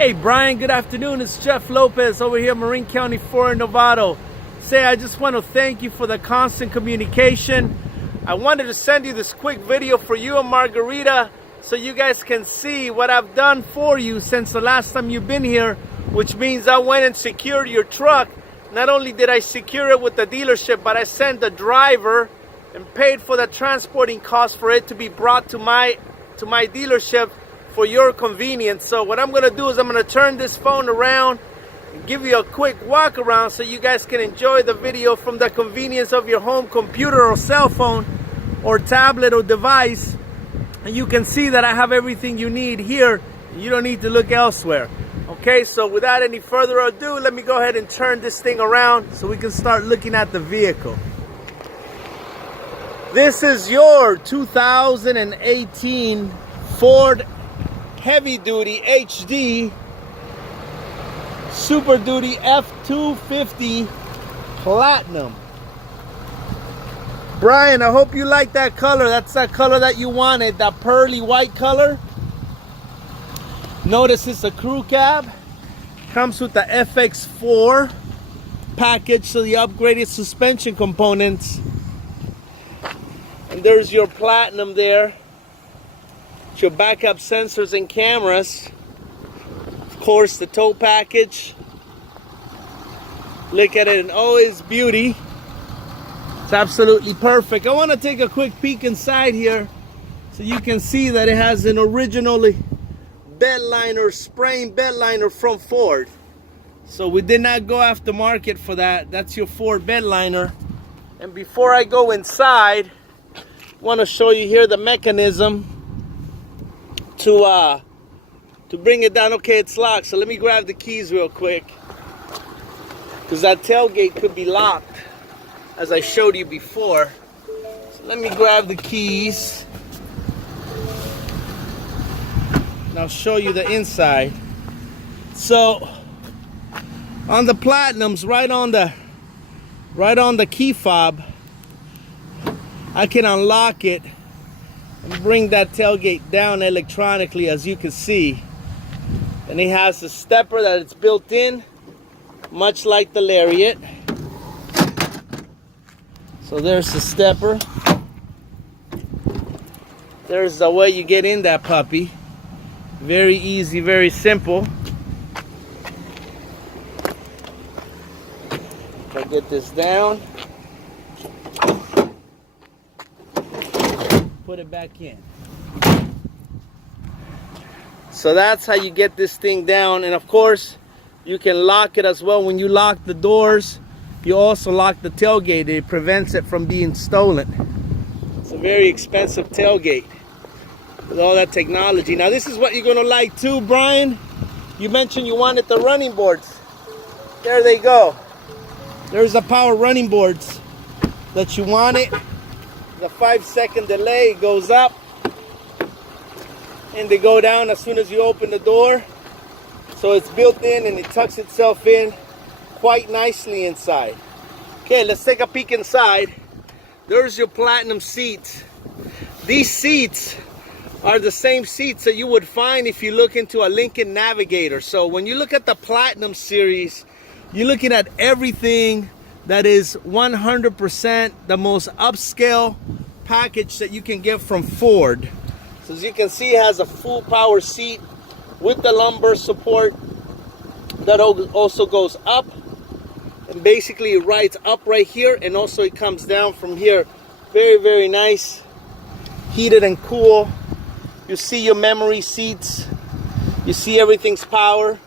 Hey Brian, good afternoon. It's Jeff Lopez over here, Marin County, Fort Novato. I just want to thank you for the constant communication. I wanted to send you this quick video for you and Margarita so you guys can see what I've done for you since the last time you've been here, which means I went and secured your truck. Not only did I secure it with the dealership, but I sent the driver and paid for the transporting cost for it to be brought to my dealership for your convenience. So what I'm gonna do is I'm gonna turn this phone around and give you a quick walk around so you guys can enjoy the video from the convenience of your home computer or cell phone or tablet or device. And you can see that I have everything you need here. You don't need to look elsewhere. Okay, so without any further ado, let me go ahead and turn this thing around so we can start looking at the vehicle. This is your 2018 Ford Heavy Duty HD Super Duty F-250 Platinum. Brian, I hope you like that color. That's that color that you wanted, that pearly white color. Notice it's a crew cab. Comes with the FX4 package, so the upgraded suspension components. And there's your Platinum there. Your backup sensors and cameras. Of course, the tow package. Look at it in all its beauty. It's absolutely perfect. I want to take a quick peek inside here so you can see that it has an original bed liner, spraying bed liner from Ford. So we did not go aftermarket for that. That's your Ford bed liner. And before I go inside, I want to show you here the mechanism to bring it down. Okay, it's locked, so let me grab the keys real quick, because that tailgate could be locked as I showed you before. So let me grab the keys and I'll show you the inside. So on the Platinums, right on the key fob, I can unlock it and bring that tailgate down electronically, as you can see. And it has a stepper that it's built in, much like the Lariat. So there's the stepper. There's the way you get in that puppy. Very easy, very simple. If I get this down, put it back in. So that's how you get this thing down. And of course, you can lock it as well. When you lock the doors, you also lock the tailgate. It prevents it from being stolen. It's a very expensive tailgate with all that technology. Now this is what you're gonna like too, Brian. You mentioned you wanted the running boards. There they go. There's the power running boards that you wanted. The 5-second delay goes up and they go down as soon as you open the door. So it's built in and it tucks itself in quite nicely inside. Okay, let's take a peek inside. There's your Platinum seats. These seats are the same seats that you would find if you look into a Lincoln Navigator. So when you look at the Platinum series, you're looking at everything that is 100% the most upscale package that you can get from Ford. So as you can see, it has a full power seat with the lumbar support that also goes up, and basically it rides up right here, and also it comes down from here. Very, very nice, heated and cool. You see your memory seats. You see everything's power,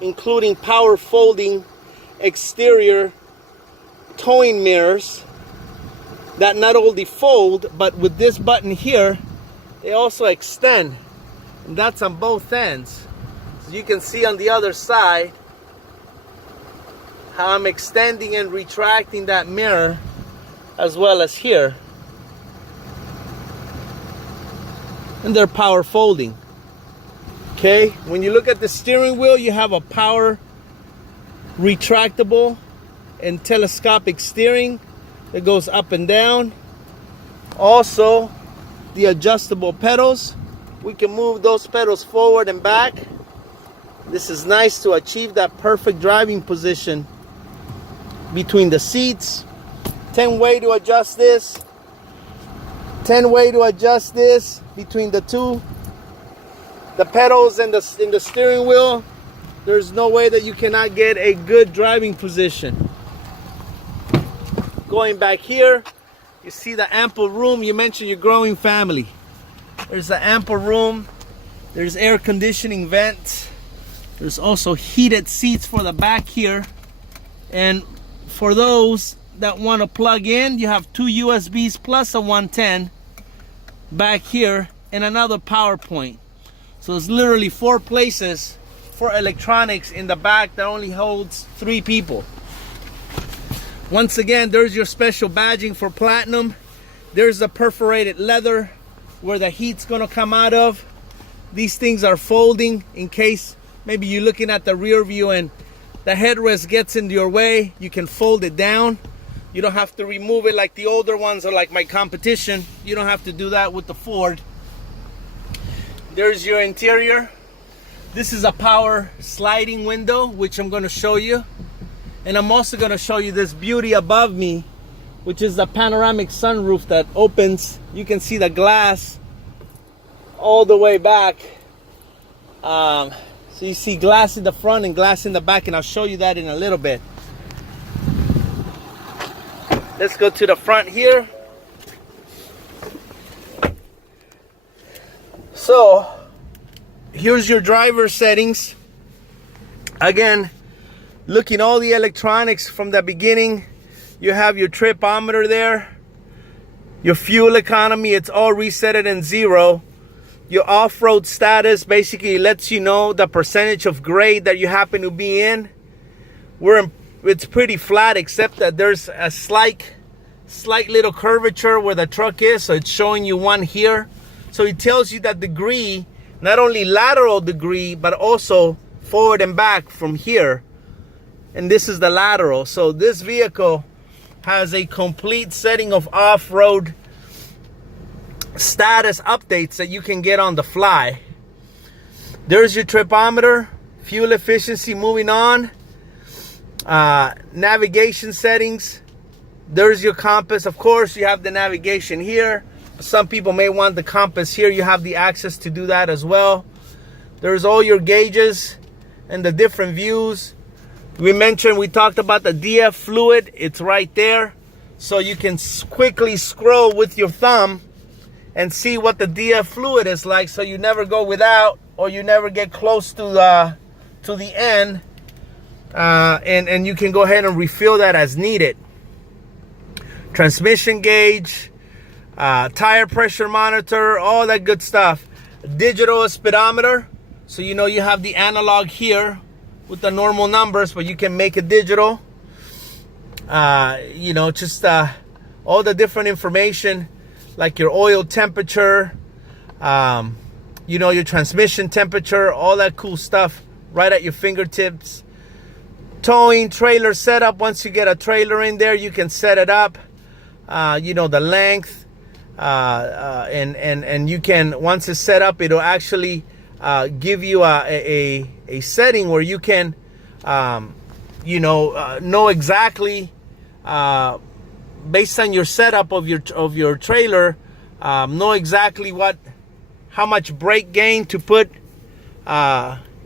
including power folding exterior towing mirrors that not only fold, but with this button here, they also extend, and that's on both ends. So you can see on the other side how I'm extending and retracting that mirror, as well as here. And they're power folding. Okay, when you look at the steering wheel, you have a power retractable and telescopic steering that goes up and down. Also, the adjustable pedals. We can move those pedals forward and back. This is nice to achieve that perfect driving position between the seats. 10-way to adjust this. 10-way to adjust this between the two. The pedals and the steering wheel. There's no way that you cannot get a good driving position. Going back here, you see the ample room. You mentioned your growing family. There's the ample room. There's air conditioning vents. There's also heated seats for the back here. And for those that want to plug in, you have 2 USBs plus a 110 back here and another power point. So it's literally 4 places for electronics in the back that only holds 3 people. Once again, there's your special badging for Platinum. There's the perforated leather where the heat's gonna come out of. These things are folding in case maybe you're looking at the rear view and the headrest gets in your way. You can fold it down. You don't have to remove it like the older ones or like my competition. You don't have to do that with the Ford. There's your interior. This is a power sliding window, which I'm going to show you. And I'm also going to show you this beauty above me, which is the panoramic sunroof that opens. You can see the glass all the way back. So you see glass in the front and glass in the back, and I'll show you that in a little bit. Let's go to the front here. So here's your driver settings. Again, looking all the electronics from the beginning. You have your tripometer there. Your fuel economy, it's all resetted in 0. Your off-road status basically lets you know the percentage of grade that you happen to be in. It's pretty flat, except that there's a slight little curvature where the truck is, so it's showing you 1 here. So it tells you that degree, not only lateral degree, but also forward and back from here. And this is the lateral. So this vehicle has a complete setting of off-road status updates that you can get on the fly. There's your tripometer, fuel efficiency. Moving on, navigation settings. There's your compass. Of course, you have the navigation here. Some people may want the compass here. You have the access to do that as well. There's all your gauges and the different views. We talked about the DF fluid. It's right there. So you can quickly scroll with your thumb and see what the DF fluid is like, so you never go without, or you never get close to the end. And you can go ahead and refill that as needed. Transmission gauge, tire pressure monitor, all that good stuff. Digital speedometer, so you know you have the analog here with the normal numbers, but you can make it digital. You know, just all the different information, like your oil temperature, you know, your transmission temperature, all that cool stuff right at your fingertips. Towing, trailer setup. Once you get a trailer in there, you can set it up. You know, the length, and you can, once it's set up, it'll actually give you a setting where you can, you know exactly, based on your setup of your trailer, know exactly how much brake gain to put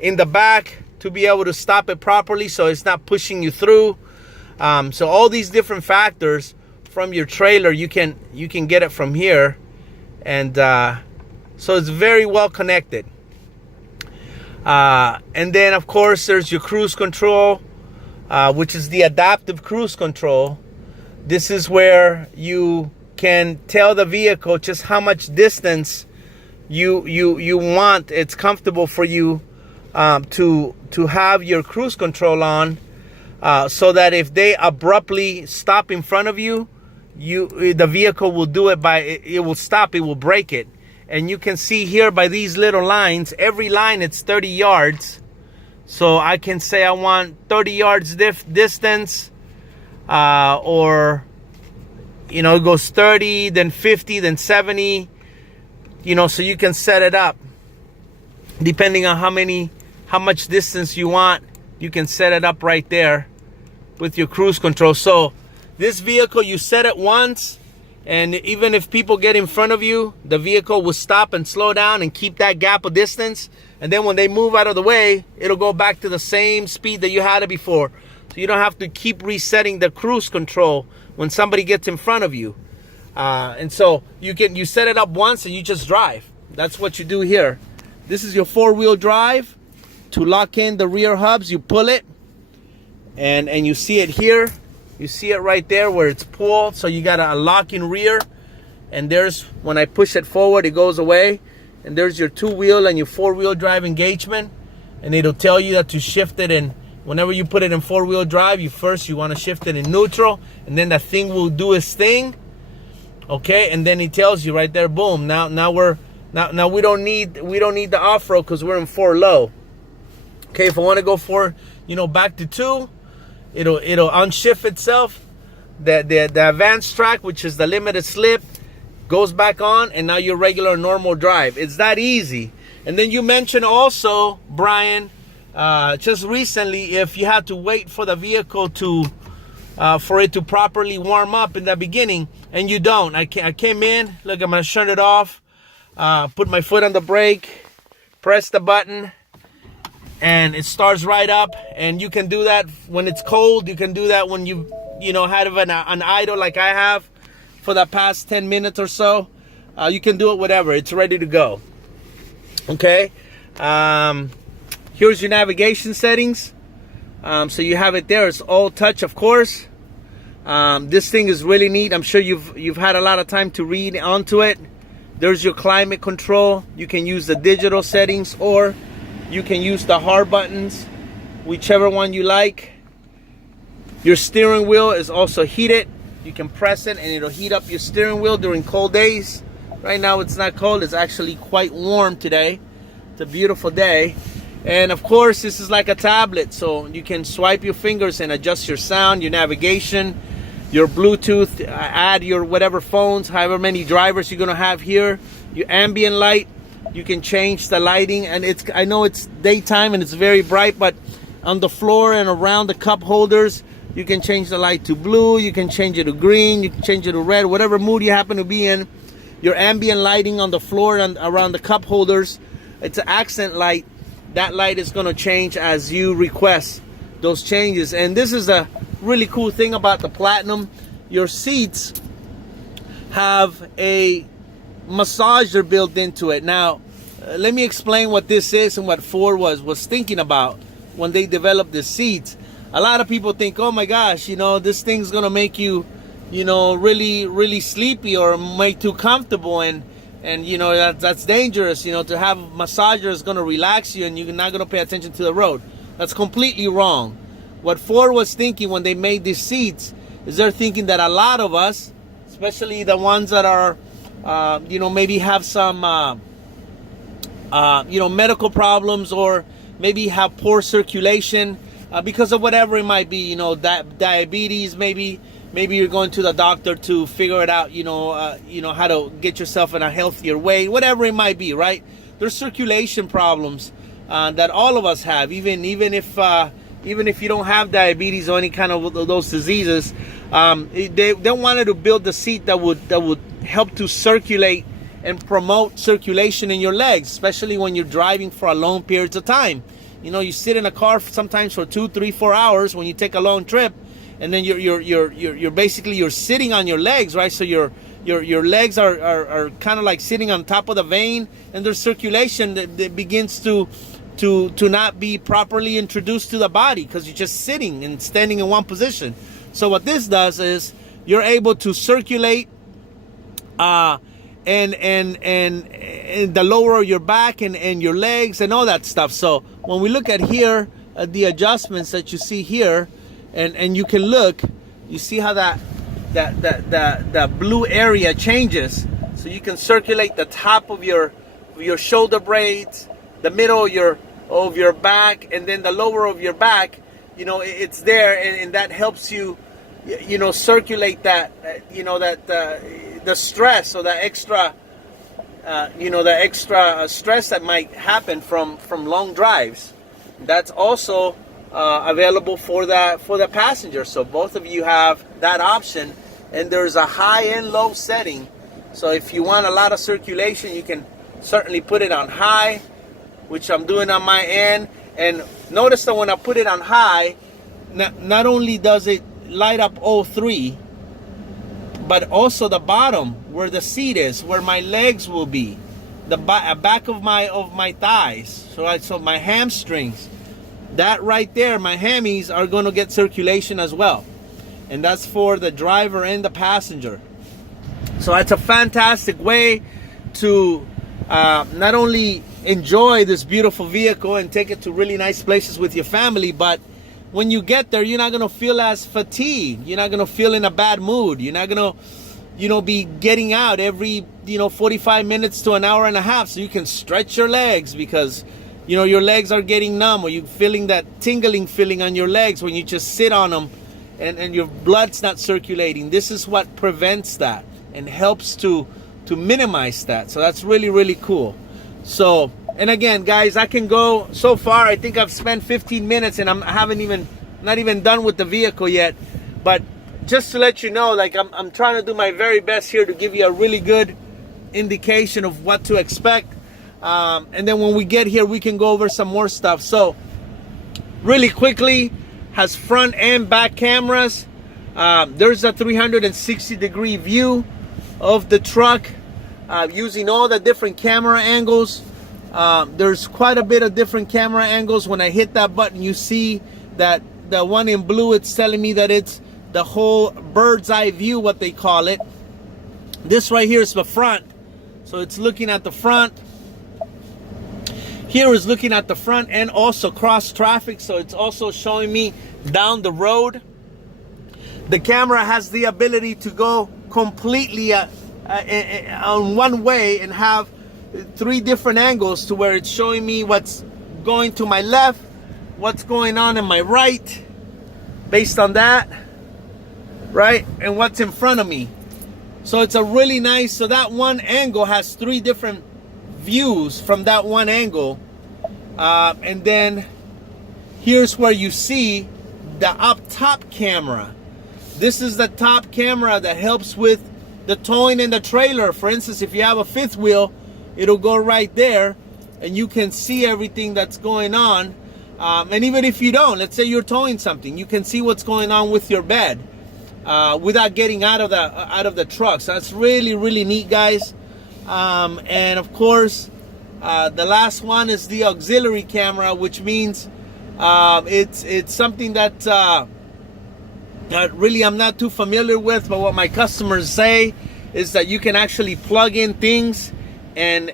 in the back to be able to stop it properly, so it's not pushing you through. So all these different factors from your trailer, you can get it from here, and so it's very well connected. And then of course there's your cruise control, which is the adaptive cruise control. This is where you can tell the vehicle just how much distance you want. It's comfortable for you to have your cruise control on, so that if they abruptly stop in front of you, the vehicle will do it it will stop, it will brake it. And you can see here by these little lines, every line it's 30 yards. So I can say I want 30 yards distance, or, you know, it goes 30, then 50, then 70, you know, so you can set it up depending on how how much distance you want. You can set it up right there with your cruise control. So this vehicle, you set it once, and even if people get in front of you, the vehicle will stop and slow down and keep that gap of distance. And then when they move out of the way, it'll go back to the same speed that you had it before. So you don't have to keep resetting the cruise control when somebody gets in front of you. And so you set it up once and you just drive. That's what you do here. This is your 4-wheel drive. To lock in the rear hubs, you pull it, and you see it here. You see it right there where it's pulled. So you got a lock-in rear, and there's, when I push it forward, it goes away. And there's your 2-wheel and your 4-wheel drive engagement, and it'll tell you that to shift it in. Whenever you put it in 4-wheel drive, you want to shift it in neutral, and then that thing will do its thing. Okay, and then it tells you right there, boom. Now we don't need the off-road because we're in 4 low. Okay, if I want to go for, back to 2, it'll unshift itself. The advanced track, which is the limited slip, goes back on, and now your regular normal drive. It's that easy. And then you mentioned also, Brian, just recently, if you had to wait for the vehicle for it to properly warm up in the beginning, and you don't. I came in, look, I'm gonna shut it off, put my foot on the brake, press the button, and it starts right up. And you can do that when it's cold. You can do that when you had an idle like I have for the past 10 minutes or so. You can do it whatever. It's ready to go. Okay. Here's your navigation settings. So you have it there. It's all touch, of course. This thing is really neat. I'm sure you've had a lot of time to read onto it. There's your climate control. You can use the digital settings, or you can use the hard buttons, whichever one you like. Your steering wheel is also heated. You can press it and it'll heat up your steering wheel during cold days. Right now it's not cold, it's actually quite warm today. It's a beautiful day. And of course, this is like a tablet, so you can swipe your fingers and adjust your sound, your navigation, your Bluetooth, add your whatever phones, however many drivers you're gonna have here. Your ambient light, you can change the lighting, and I know it's daytime and it's very bright, but on the floor and around the cup holders, you can change the light to blue, you can change it to green, you can change it to red, whatever mood you happen to be in. Your ambient lighting on the floor and around the cup holders, it's an accent light. That light is going to change as you request those changes. And this is a really cool thing about the Platinum. Your seats have a massager built into it. Now, let me explain what this is and what Ford was thinking about when they developed the seats. A lot of people think, oh my gosh, this thing's going to make you, really, really sleepy or make too comfortable. And that's dangerous. To have a massager is going to relax you and you're not going to pay attention to the road. That's completely wrong. What Ford was thinking when they made these seats is they're thinking that a lot of us, especially the ones that are, maybe have some, medical problems, or maybe have poor circulation because of whatever it might be, diabetes, maybe you're going to the doctor to figure it out, how to get yourself in a healthier way, whatever it might be, right? There's circulation problems that all of us have, even if you don't have diabetes or any kind of those diseases. They wanted to build the seat that would help to circulate and promote circulation in your legs, especially when you're driving for a long periods of time. You sit in a car sometimes for 2, 3, 4 hours when you take a long trip, and then you're basically sitting on your legs, right? So your legs are kind of like sitting on top of the vein, and there's circulation that begins to not be properly introduced to the body because you're just sitting and standing in one position. So what this does is you're able to circulate and the lower of your back and your legs and all that stuff. So when we look at here at the adjustments that you see here, and you can look, you see how that blue area changes. So you can circulate the top of your shoulder blades, the middle of your back, and then the lower of your back. It's there, and that helps you, circulate that, the stress or the extra, stress that might happen from long drives. that's also available for the passenger. So both of you have that option, and there's a high and low setting. So if you want a lot of circulation, you can certainly put it on high, which I'm doing on my end. And notice that when I put it on high, not only does it light up all three, but also the bottom where the seat is, where my legs will be, the back of my thighs, so my hamstrings, that right there, my hammies are going to get circulation as well. And that's for the driver and the passenger. So that's a fantastic way to not only enjoy this beautiful vehicle and take it to really nice places with your family, but when you get there, you're not going to feel as fatigued. You're not going to feel in a bad mood. You're not going to, be getting out every, 45 minutes to an hour and a half, so you can stretch your legs because, your legs are getting numb, or you're feeling that tingling feeling on your legs when you just sit on them and your blood's not circulating. This is what prevents that and helps to minimize that. So that's really, really cool. So, and again, guys, I can go so far. I think I've spent 15 minutes and not even done with the vehicle yet. But just to let you know, like I'm trying to do my very best here to give you a really good indication of what to expect. And then when we get here, we can go over some more stuff. So really quickly, has front and back cameras. There's a 360-degree view of the truck using all the different camera angles. There's quite a bit of different camera angles. When I hit that button, you see that the one in blue, it's telling me that it's the whole bird's eye view, what they call it. This right here is the front. So it's looking at the front. Here is looking at the front and also cross traffic. So it's also showing me down the road. The camera has the ability to go completely on one way and have 3 different angles, to where it's showing me what's going to my left, what's going on in my right, based on that, right, and what's in front of me. So it's a really nice, so that one angle has 3 different views from that one angle. And then here's where you see the up top camera. This is the top camera that helps with the towing in the trailer. For instance, if you have a 5th wheel, it'll go right there and you can see everything that's going on. And even if you don't, let's say you're towing something, you can see what's going on with your bed without getting out of the truck. So that's really, really neat, guys. And of course, the last one is the auxiliary camera, which means it's something that really I'm not too familiar with, but what my customers say is that you can actually plug in things, and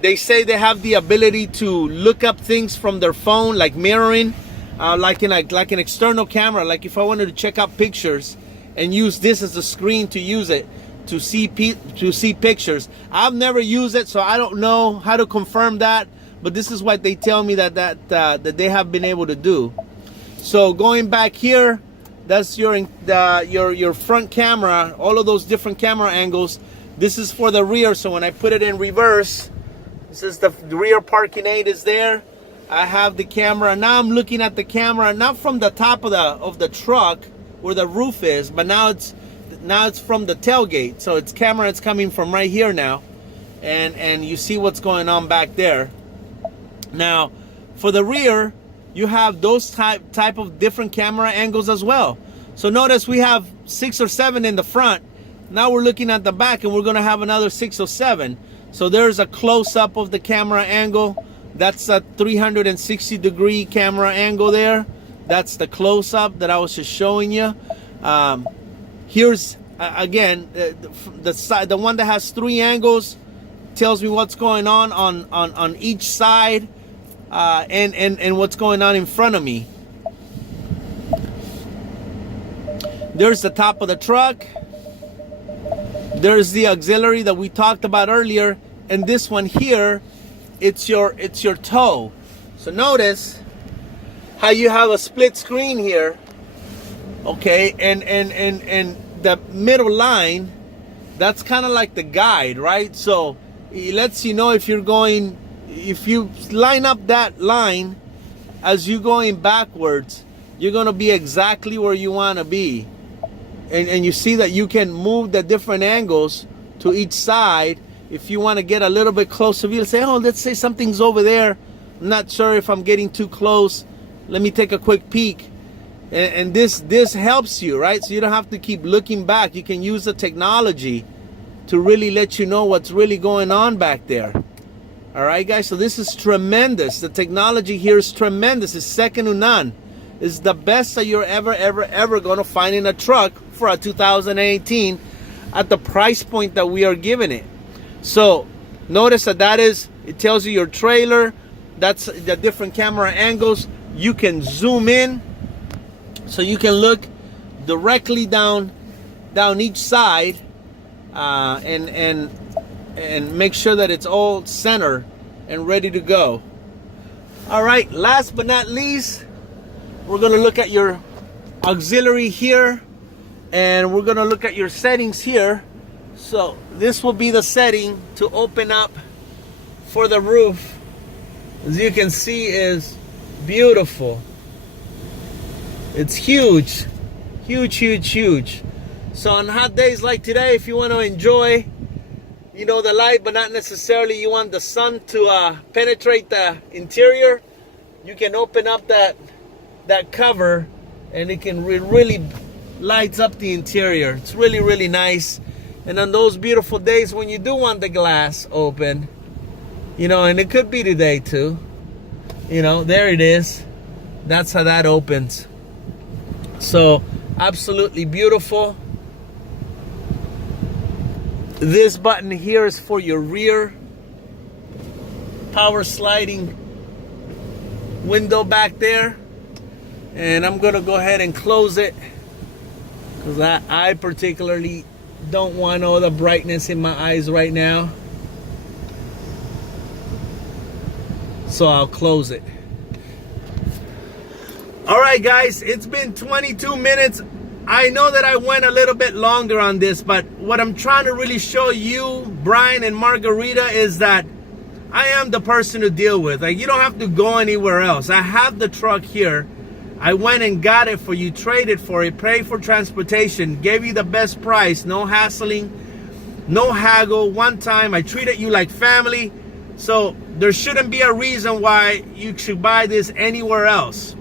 they say they have the ability to look up things from their phone, like mirroring, like an external camera. Like if I wanted to check out pictures and use this as a screen to use it to see pictures. I've never used it, so I don't know how to confirm that, but this is what they tell me that they have been able to do. So going back here, that's your front camera, all of those different camera angles. This is for the rear, so when I put it in reverse, this is the rear parking aid is there. I have the camera. Now I'm looking at the camera, not from the top of the truck where the roof is, but now it's from the tailgate. So it's camera, it's coming from right here now, and you see what's going on back there. Now for the rear, you have those type of different camera angles as well. So notice we have 6 or 7 in the front. Now we're looking at the back and we're going to have another 6 or 7. So there's a close-up of the camera angle. That's a 360-degree camera angle there. That's the close-up that I was just showing you. Here's again the one that has 3 angles, tells me what's going on each side, and what's going on in front of me. There's the top of the truck. There's the auxiliary that we talked about earlier, and this one here, it's your tow. So notice how you have a split screen here, okay, and the middle line, that's kind of like the guide, right? So it lets you know if you line up that line as you're going backwards, you're going to be exactly where you want to be. And you see that you can move the different angles to each side. If you want to get a little bit closer, you'll say, oh, let's say something's over there. I'm not sure if I'm getting too close. Let me take a quick peek. And this helps you, right? So you don't have to keep looking back. You can use the technology to really let you know what's really going on back there. All right, guys, so this is tremendous. The technology here is tremendous. It's second to none. It's the best that you're ever going to find in a truck for a 2018 at the price point that we are giving it. So notice that it tells you your trailer. That's the different camera angles. You can zoom in so you can look directly down each side and make sure that it's all center and ready to go. All right, last but not least, we're gonna look at your auxiliary here, and we're gonna look at your settings here. So this will be the setting to open up for the roof. As you can see, is beautiful. It's huge, huge, huge, huge. So on hot days like today, if you want to enjoy, you know, the light, but not necessarily you want the sun to penetrate the interior, you can open up that cover, and it can really lights up the interior. It's really, really nice. And on those beautiful days when you do want the glass open, you know, and it could be today too, you know, there it is. That's how that opens. So absolutely beautiful. This button here is for your rear power sliding window back there. And I'm gonna go ahead and close it because I particularly don't want all the brightness in my eyes right now. So I'll close it. All right, guys, it's been 22 minutes. I know that I went a little bit longer on this, but what I'm trying to really show you, Brian and Margarita, is that I am the person to deal with. Like, you don't have to go anywhere else. I have the truck here. I went and got it for you, traded for it, paid for transportation, gave you the best price, no hassling, no haggle, one time. I treated you like family. So there shouldn't be a reason why you should buy this anywhere else.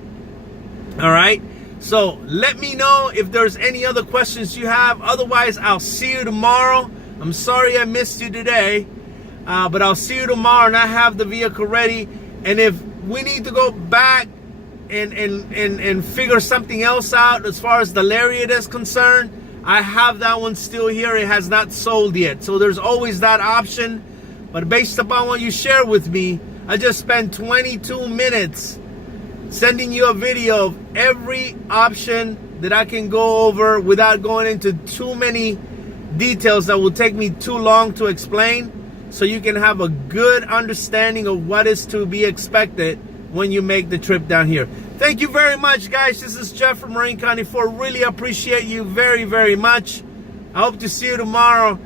All right? So let me know if there's any other questions you have. Otherwise, I'll see you tomorrow. I'm sorry I missed you today, but I'll see you tomorrow, and I have the vehicle ready. And if we need to go back and figure something else out as far as the Lariat is concerned, I have that one still here. It has not sold yet. So there's always that option. But based upon what you share with me, I just spent 22 minutes sending you a video of every option that I can go over without going into too many details that will take me too long to explain, so you can have a good understanding of what is to be expected when you make the trip down here. Thank you very much, guys. This is Jeff from Marin County 4. Really appreciate you very, very much. I hope to see you tomorrow,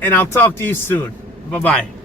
and I'll talk to you soon. Bye-bye.